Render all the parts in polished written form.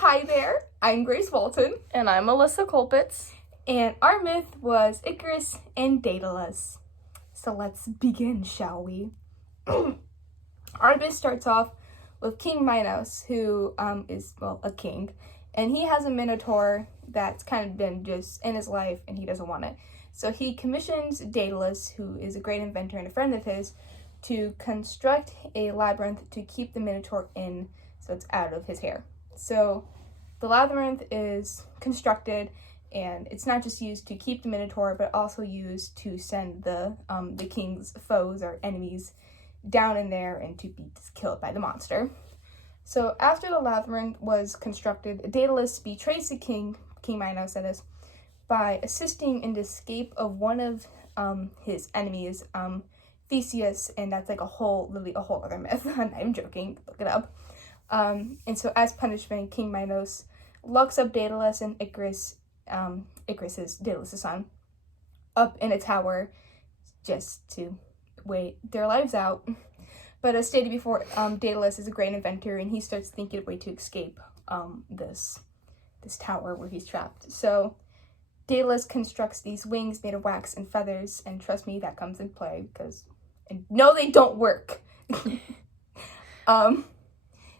Hi there, I'm Grace Walton. And I'm Melissa Colpitz. And our myth was Icarus and Daedalus. So let's begin, shall we? Our myth starts off with King Minos, who is a king. And he has a minotaur that's kind of been just in his life and he doesn't want it. So he commissions Daedalus, who is a great inventor and a friend of his, to construct a labyrinth to keep the minotaur in so it's out of his hair. So the labyrinth is constructed, and it's not just used to keep the minotaur, but also used to send the king's foes or enemies down in there and to be killed by the monster. So after the labyrinth was constructed, Daedalus betrays the king Minos, that is, by assisting in the escape of one of his enemies, Theseus, and that's like a whole other myth. I'm not even joking. Look it up. And so as punishment, King Minos locks up Daedalus and Icarus, Daedalus' son, up in a tower just to wait their lives out. But as stated before, Daedalus is a great inventor, and he starts thinking of a way to escape this tower where he's trapped. So Daedalus constructs these wings made of wax and feathers, and trust me, that comes in play, because no, they don't work.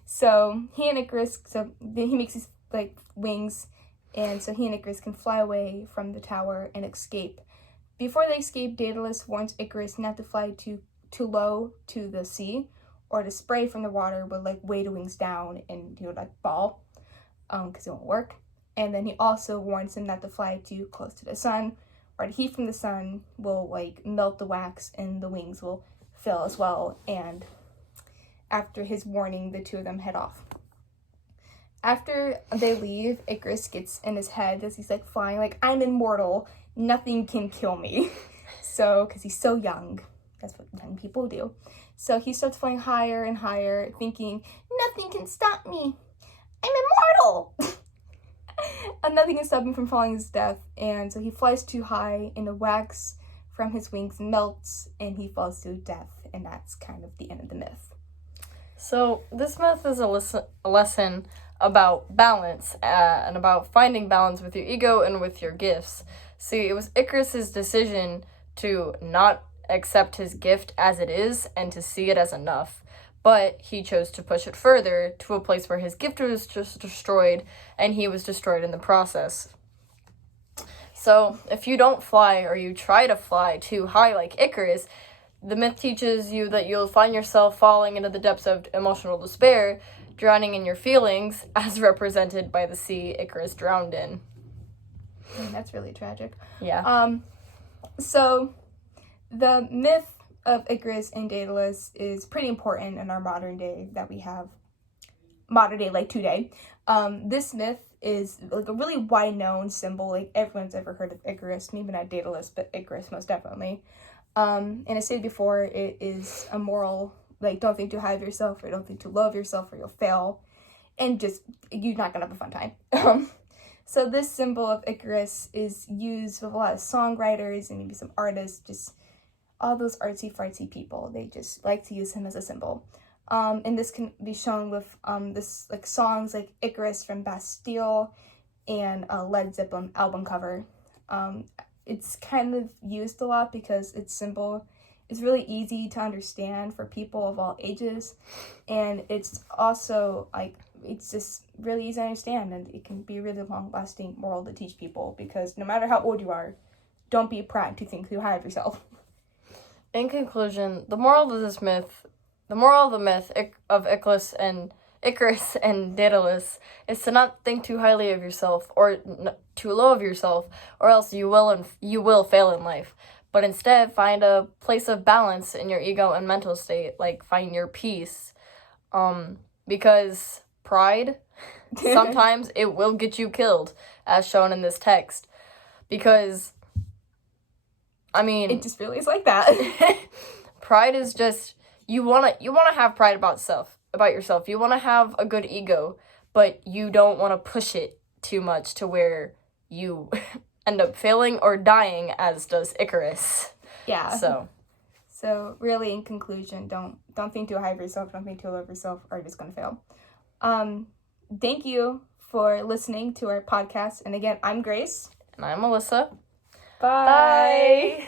So he and Icarus, he makes these wings, and so he and Icarus can fly away from the tower and escape. Before they escape, Daedalus warns Icarus not to fly too low to the sea, or to spray from the water with weight of wings down and fall, because it won't work. And then he also warns him not to fly too close to the sun, or the heat from the sun will melt the wax and the wings will fail as well. And after his warning, the two of them head off. After they leave, Icarus gets in his head as he's flying, I'm immortal, nothing can kill me. So, because he's so young, that's what young people do. So he starts flying higher and higher, thinking, nothing can stop me, I'm immortal. And nothing can stop him from falling his death. And so he flies too high, and the wax from his wings melts, and he falls to death. And that's kind of the end of the myth. So this myth is a lesson about balance and about finding balance with your ego and with your gifts. See, it was Icarus's decision to not accept his gift as it is and to see it as enough. But he chose to push it further to a place where his gift was just destroyed, and he was destroyed in the process. So if you don't fly, or you try to fly too high like Icarus, the myth teaches you that you'll find yourself falling into the depths of emotional despair, drowning in your feelings, as represented by the sea Icarus drowned in. That's really tragic. Yeah. So the myth of Icarus and Daedalus is pretty important in our modern day that we have. Modern day, today. This myth is a really wide-known symbol. Everyone's ever heard of Icarus. Maybe not Daedalus, but Icarus most definitely. And I said before, it is a moral, don't think too high of yourself, or don't think too low of yourself, or you'll fail. And just, you're not gonna have a fun time. So this symbol of Icarus is used with a lot of songwriters and maybe some artists, just all those artsy-fartsy people. They just like to use him as a symbol. And this can be shown with songs like Icarus from Bastille and Led Zeppelin album cover. It's kind of used a lot because its symbol is really easy to understand for people of all ages, and it's also it's just really easy to understand, and it can be a really long-lasting moral to teach people, because no matter how old you are, don't be proud to think too high of yourself. In conclusion, the moral of the myth of Icarus and Daedalus is to not think too highly of yourself or too low of yourself, or else you will fail in life. But instead, find a place of balance in your ego and mental state, find your peace. Because pride, sometimes it will get you killed, as shown in this text. Because, it just really is like that. Pride is just, you wanna have pride about yourself. You wanna have a good ego, but you don't wanna push it too much to where you end up failing or dying, as does Icarus. Yeah. So really, in conclusion, don't think too high of yourself, don't think too low of yourself, or you're just gonna fail. Thank you for listening to our podcast. And again, I'm Grace. And I'm Melissa. Bye.